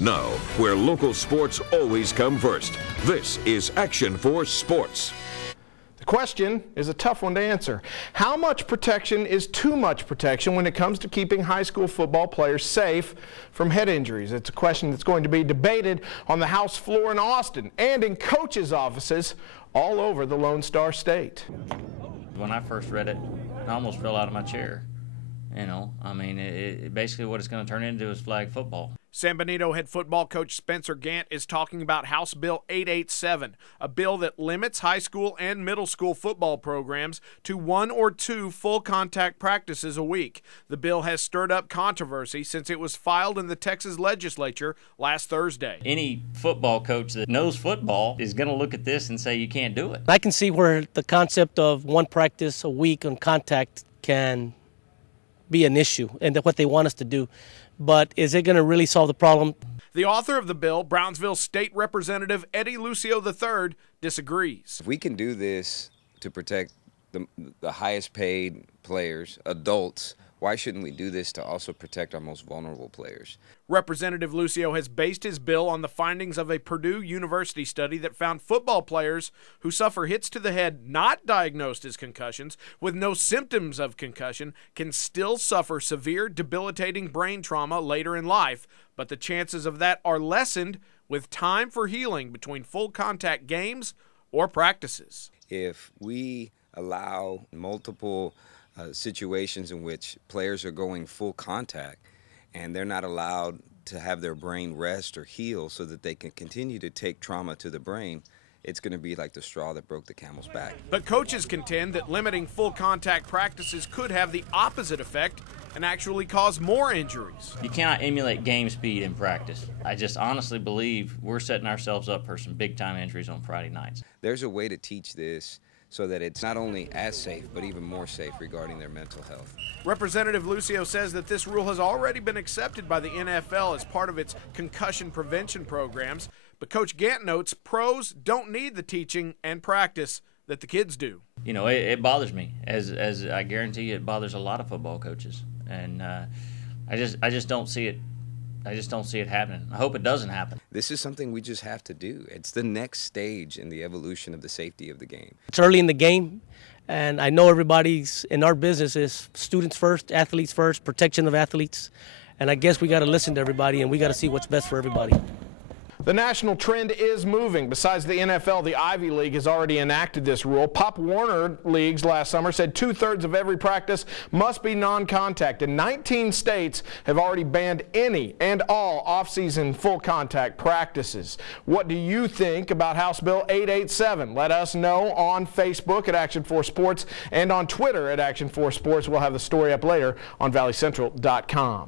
Now, where local sports always come first, this is Action for Sports. The question is a tough one to answer. How much protection is too much protection when it comes to keeping high school football players safe from head injuries? It's a question that's going to be debated on the House floor in Austin and in coaches' offices all over the Lone Star State. When I first read it, I almost fell out of my chair. You know, I mean, basically what it's going to turn into is flag football. San Benito head football coach Spencer Gant is talking about House Bill 887, a bill that limits high school and middle school football programs to 1 or 2 full contact practices a week. The bill has stirred up controversy since it was filed in the Texas legislature last Thursday. Any football coach that knows football is going to look at this and say you can't do it. I can see where the concept of 1 practice a week on contact can be an issue and what they want us to do. But is it going to really solve the problem? The author of the bill, Brownsville State Representative Eddie Lucio III, disagrees. If we can do this to protect the highest paid players, adults, why shouldn't we do this to also protect our most vulnerable players? Representative Lucio has based his bill on the findings of a Purdue University study that found football players who suffer hits to the head not diagnosed as concussions with no symptoms of concussion can still suffer severe debilitating brain trauma later in life, but the chances of that are lessened with time for healing between full contact games or practices. If we allow multiple situations in which players are going full contact and they're not allowed to have their brain rest or heal so that they can continue to take trauma to the brain, it's going to be like the straw that broke the camel's back. But coaches contend that limiting full contact practices could have the opposite effect and actually cause more injuries. You cannot emulate game speed in practice. I just honestly believe we're setting ourselves up for some big-time injuries on Friday nights. There's a way to teach this so that it's not only as safe, but even more safe regarding their mental health. Representative Lucio says that this rule has already been accepted by the NFL as part of its concussion prevention programs, but Coach Gant notes pros don't need the teaching and practice that the kids do. You know, it bothers me, as I guarantee you it bothers a lot of football coaches, and I just don't see it. I just don't see it happening. I hope it doesn't happen. This is something we just have to do. It's the next stage in the evolution of the safety of the game. It's early in the game, and I know everybody's in our business is students first, athletes first, protection of athletes, and I guess we got to listen to everybody and we got to see what's best for everybody. The national trend is moving. Besides the NFL, the Ivy League has already enacted this rule. Pop Warner leagues last summer said 2/3 of every practice must be non-contact, and 19 states have already banned any and all off-season full-contact practices. What do you think about House Bill 887? Let us know on Facebook at Action4Sports and on Twitter at Action4Sports. We'll have the story up later on valleycentral.com.